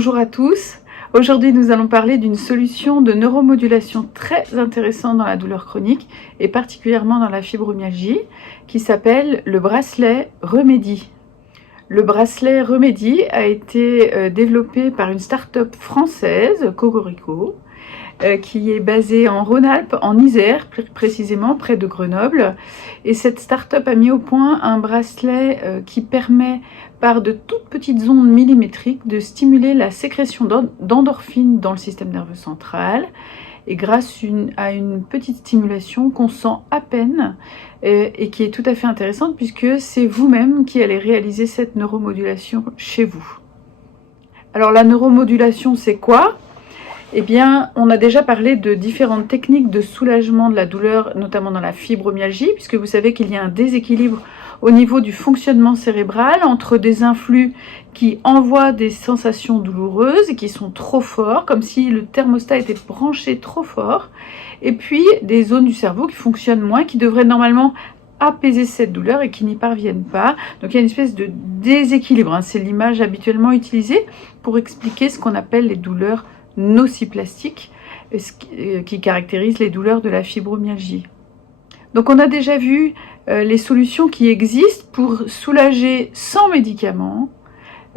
Bonjour à tous. Aujourd'hui, nous allons parler d'une solution de neuromodulation très intéressante dans la douleur chronique et particulièrement dans la fibromyalgie qui s'appelle le bracelet Remedy. Le bracelet Remedy a été développé par une start-up française, Cocorico, qui est basée en Rhône-Alpes, en Isère, plus précisément près de Grenoble. Et cette start-up a mis au point un bracelet qui permet, par de toutes petites ondes millimétriques, de stimuler la sécrétion d'endorphines dans le système nerveux central. Et grâce à une petite stimulation qu'on sent à peine et qui est tout à fait intéressante puisque c'est vous-même qui allez réaliser cette neuromodulation chez vous. Alors la neuromodulation, c'est quoi ? Eh bien, on a déjà parlé de différentes techniques de soulagement de la douleur, notamment dans la fibromyalgie, puisque vous savez qu'il y a un déséquilibre au niveau du fonctionnement cérébral entre des influx qui envoient des sensations douloureuses et qui sont trop forts, comme si le thermostat était branché trop fort, et puis des zones du cerveau qui fonctionnent moins, qui devraient normalement apaiser cette douleur et qui n'y parviennent pas. Donc il y a une espèce de déséquilibre, c'est l'image habituellement utilisée pour expliquer ce qu'on appelle les douleurs nociplastiques qui caractérisent les douleurs de la fibromyalgie. Donc on a déjà vu les solutions qui existent pour soulager sans médicaments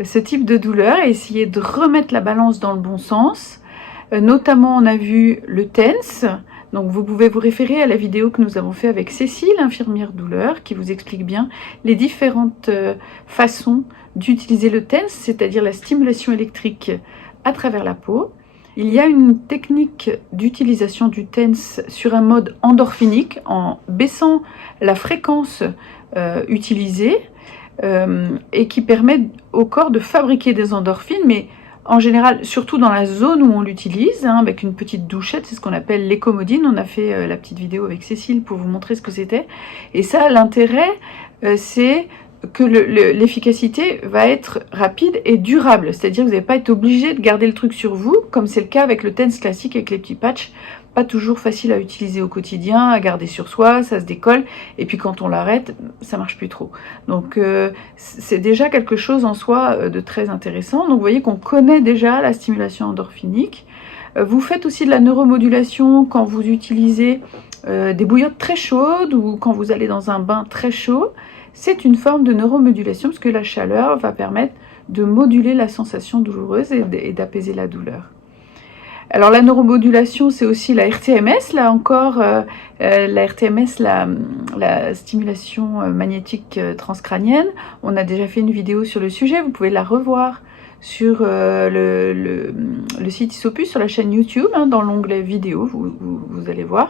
ce type de douleur et essayer de remettre la balance dans le bon sens. Notamment on a vu le TENS, donc vous pouvez vous référer à la vidéo que nous avons fait avec Cécile, infirmière douleur, qui vous explique bien les différentes façons d'utiliser le TENS, c'est-à-dire la stimulation électrique à travers la peau. Il y a une technique d'utilisation du TENS sur un mode endorphinique en baissant la fréquence utilisée et qui permet au corps de fabriquer des endorphines, mais en général, surtout dans la zone où on l'utilise, avec une petite douchette, c'est ce qu'on appelle l'écomodine. On a fait la petite vidéo avec Cécile pour vous montrer ce que c'était. Et ça, l'intérêt, c'est que l'efficacité va être rapide et durable. C'est-à-dire que vous n'allez pas être obligé de garder le truc sur vous, comme c'est le cas avec le TENS classique, avec les petits patchs. Pas toujours facile à utiliser au quotidien, à garder sur soi, ça se décolle. Et puis quand on l'arrête, ça marche plus trop. Donc c'est déjà quelque chose en soi de très intéressant. Donc vous voyez qu'on connaît déjà la stimulation endorphinique. Vous faites aussi de la neuromodulation quand vous utilisez des bouillottes très chaudes ou quand vous allez dans un bain très chaud. C'est une forme de neuromodulation parce que la chaleur va permettre de moduler la sensation douloureuse et d'apaiser la douleur. Alors la neuromodulation, c'est aussi la RTMS, là encore, la RTMS, la stimulation magnétique transcrânienne. On a déjà fait une vidéo sur le sujet, vous pouvez la revoir sur le site Isopus, sur la chaîne YouTube, dans l'onglet vidéo, vous allez voir.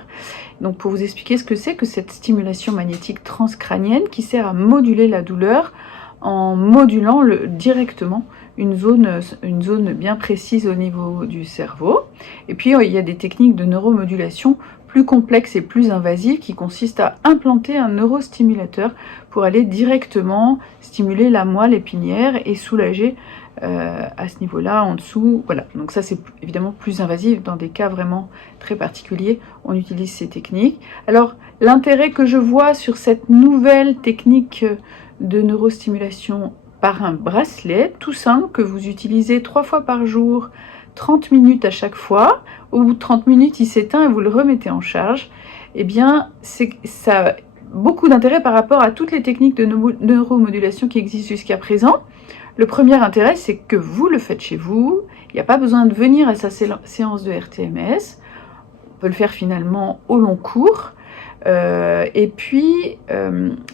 Donc pour vous expliquer ce que c'est que cette stimulation magnétique transcrânienne qui sert à moduler la douleur en modulant directement une zone bien précise au niveau du cerveau. Et puis il y a des techniques de neuromodulation plus complexes et plus invasives qui consistent à implanter un neurostimulateur pour aller directement stimuler la moelle épinière et soulager à ce niveau-là, en dessous. Voilà, donc ça c'est évidemment plus invasif. Dans des cas vraiment très particuliers, on utilise ces techniques. Alors l'intérêt que je vois sur cette nouvelle technique de neurostimulation par un bracelet tout simple que vous utilisez 3 fois par jour, 30 minutes à chaque fois. Au bout de 30 minutes, il s'éteint et vous le remettez en charge. Eh bien, ça a beaucoup d'intérêt par rapport à toutes les techniques de neuromodulation qui existent jusqu'à présent. Le premier intérêt, c'est que vous le faites chez vous. Il n'y a pas besoin de venir à sa séance de RTMS. On peut le faire finalement au long cours. Et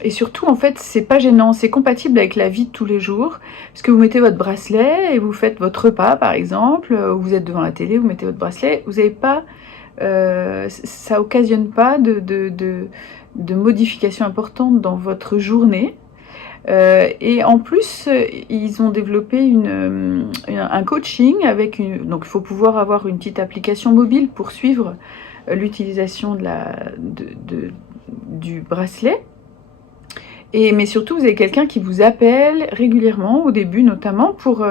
surtout, en fait, c'est pas gênant, c'est compatible avec la vie de tous les jours, parce que vous mettez votre bracelet et vous faites votre repas, par exemple, vous êtes devant la télé, vous mettez votre bracelet, vous n'avez pas, ça occasionne pas de modifications importantes dans votre journée. Et en plus, ils ont développé un coaching donc il faut pouvoir avoir une petite application mobile pour suivre l'utilisation du bracelet. Mais surtout, vous avez quelqu'un qui vous appelle régulièrement, au début notamment, pour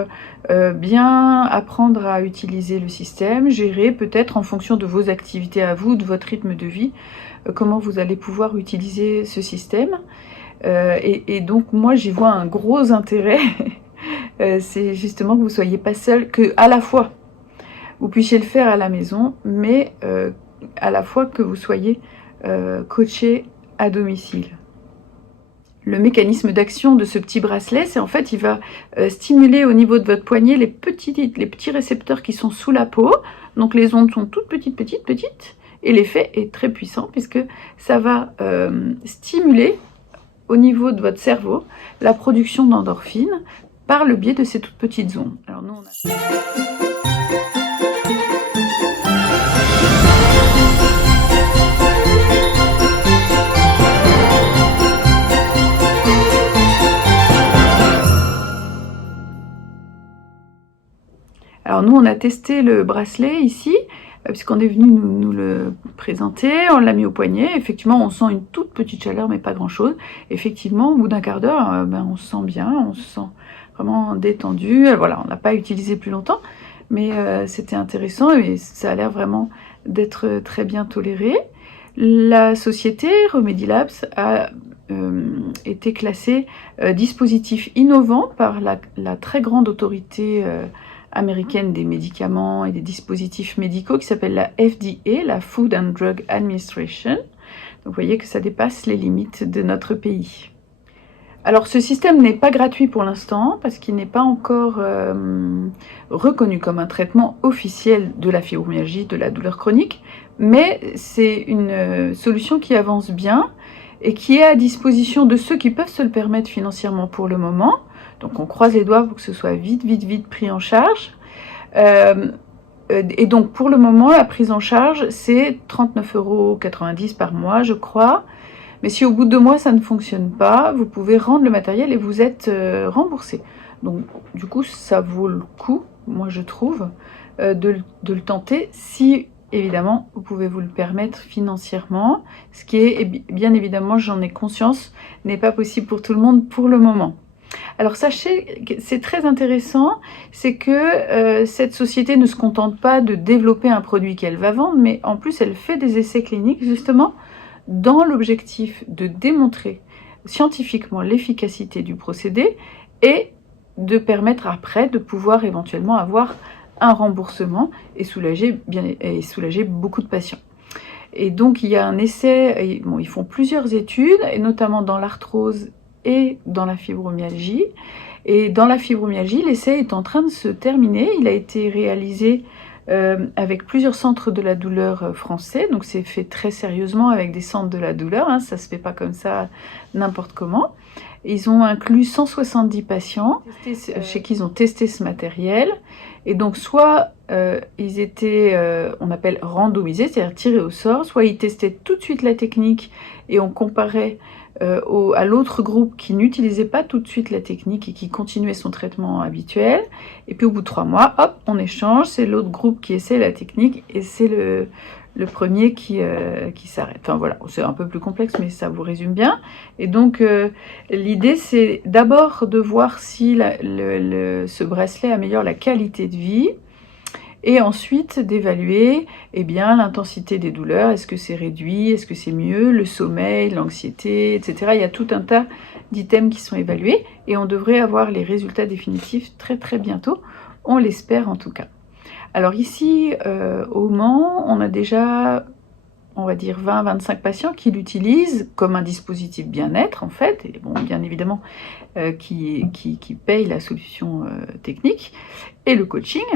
bien apprendre à utiliser le système, gérer peut-être en fonction de vos activités à vous, de votre rythme de vie, comment vous allez pouvoir utiliser ce système. Et donc moi j'y vois un gros intérêt c'est justement que vous ne soyez pas seul, que à la fois vous puissiez le faire à la maison, mais à la fois que vous soyez coaché à domicile. Le mécanisme d'action de ce petit bracelet, c'est en fait, il va stimuler au niveau de votre poignet les petits récepteurs qui sont sous la peau. Donc les ondes sont toutes petites, et l'effet est très puissant puisque ça va stimuler au niveau de votre cerveau la production d'endorphines par le biais de ces toutes petites ondes. Alors nous, on a... Alors nous, on a testé le bracelet ici, puisqu'on est venu nous le présenter, on l'a mis au poignet. Effectivement, on sent une toute petite chaleur, mais pas grand-chose. Effectivement, au bout d'un quart d'heure, on se sent bien, on se sent vraiment détendu. Voilà, on n'a pas utilisé plus longtemps, mais c'était intéressant et ça a l'air vraiment d'être très bien toléré. La société Remedy Labs a été classée dispositif innovant par la très grande autorité américaine des médicaments et des dispositifs médicaux qui s'appelle la FDA, la Food and Drug Administration. Donc vous voyez que ça dépasse les limites de notre pays. Alors ce système n'est pas gratuit pour l'instant parce qu'il n'est pas encore reconnu comme un traitement officiel de la fibromyalgie, de la douleur chronique, mais c'est une solution qui avance bien et qui est à disposition de ceux qui peuvent se le permettre financièrement pour le moment. Donc on croise les doigts pour que ce soit vite pris en charge. Et donc pour le moment, la prise en charge, c'est 39,90 € par mois, je crois. Mais si au bout de 2 mois, ça ne fonctionne pas, vous pouvez rendre le matériel et vous êtes remboursé. Donc du coup, ça vaut le coup, moi je trouve, de le tenter si... Évidemment, vous pouvez vous le permettre financièrement, ce qui est, bien évidemment, j'en ai conscience, n'est pas possible pour tout le monde pour le moment. Alors sachez que c'est très intéressant, c'est que cette société ne se contente pas de développer un produit qu'elle va vendre, mais en plus elle fait des essais cliniques justement dans l'objectif de démontrer scientifiquement l'efficacité du procédé et de permettre après de pouvoir éventuellement avoir un remboursement et soulager beaucoup de patients. Et donc il y a un essai, bon, ils font plusieurs études, et notamment dans l'arthrose et dans la fibromyalgie. Et dans la fibromyalgie, l'essai est en train de se terminer. Il a été réalisé avec plusieurs centres de la douleur français, donc c'est fait très sérieusement avec des centres de la douleur, hein, ça se fait pas comme ça n'importe comment. Ils ont inclus 170 patients chez qui ils ont testé ce matériel. Et donc soit ils étaient, on appelle randomisés, c'est-à-dire tirés au sort, soit ils testaient tout de suite la technique et on comparait à l'autre groupe qui n'utilisait pas tout de suite la technique et qui continuait son traitement habituel. Et puis au bout de 3 mois, hop, on échange, c'est l'autre groupe qui essaie la technique et c'est le premier qui s'arrête. Enfin voilà, c'est un peu plus complexe, mais ça vous résume bien. Et donc l'idée, c'est d'abord de voir si ce bracelet améliore la qualité de vie, et ensuite d'évaluer l'intensité des douleurs, est-ce que c'est réduit, est-ce que c'est mieux, le sommeil, l'anxiété, etc. Il y a tout un tas d'items qui sont évalués, et on devrait avoir les résultats définitifs très bientôt, on l'espère en tout cas. Alors ici, au Mans, on a déjà, on va dire, 20-25 patients qui l'utilisent comme un dispositif bien-être, en fait, et bon, bien évidemment, qui paye la solution technique et le coaching,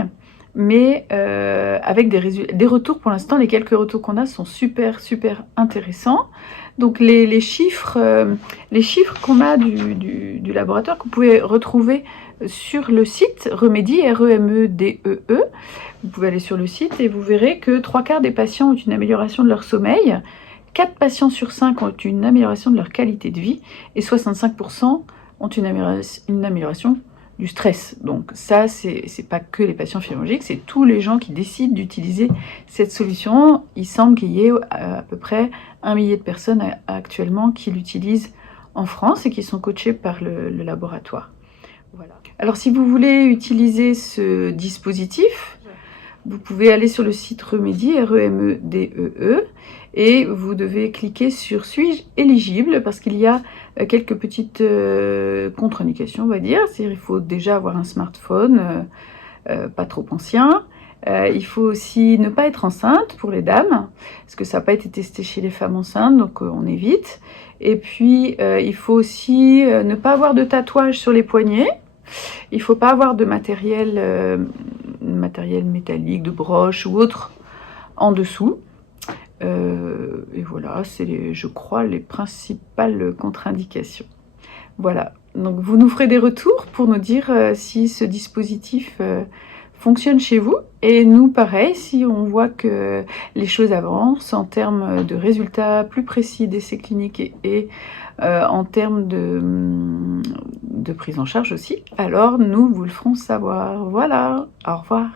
mais avec des retours pour l'instant. Les quelques retours qu'on a sont super intéressants. Donc les chiffres qu'on a du laboratoire, que vous pouvez retrouver sur le site Remedy, R-E-M-E-D-E-E. Vous pouvez aller sur le site et vous verrez que 3/4 des patients ont une amélioration de leur sommeil, 4 patients sur 5 ont une amélioration de leur qualité de vie et 65% ont une amélioration du stress. Donc ça, c'est pas que les patients fibromyalgiques, c'est tous les gens qui décident d'utiliser cette solution. Il semble qu'il y ait à peu près 1 millier de personnes actuellement qui l'utilisent en France et qui sont coachées par le laboratoire. Voilà. Alors si vous voulez utiliser ce dispositif, vous pouvez aller sur le site Remedy, R-E-M-E-D-E-E, et vous devez cliquer sur suis-je éligible, parce qu'il y a quelques petites contre-indications, on va dire. C'est-à-dire il faut déjà avoir un smartphone, pas trop ancien. Il faut aussi ne pas être enceinte pour les dames, parce que ça n'a pas été testé chez les femmes enceintes, donc on évite. Et puis il faut aussi ne pas avoir de tatouage sur les poignets. Il ne faut pas avoir de matériel métallique, de broche ou autre en dessous. Et voilà, c'est, je crois, les principales contre-indications. Voilà, donc vous nous ferez des retours pour nous dire si ce dispositif fonctionne chez vous. Et nous, pareil, si on voit que les choses avancent en termes de résultats plus précis d'essais cliniques et en termes de prise en charge aussi, alors nous vous le ferons savoir. Voilà, au revoir.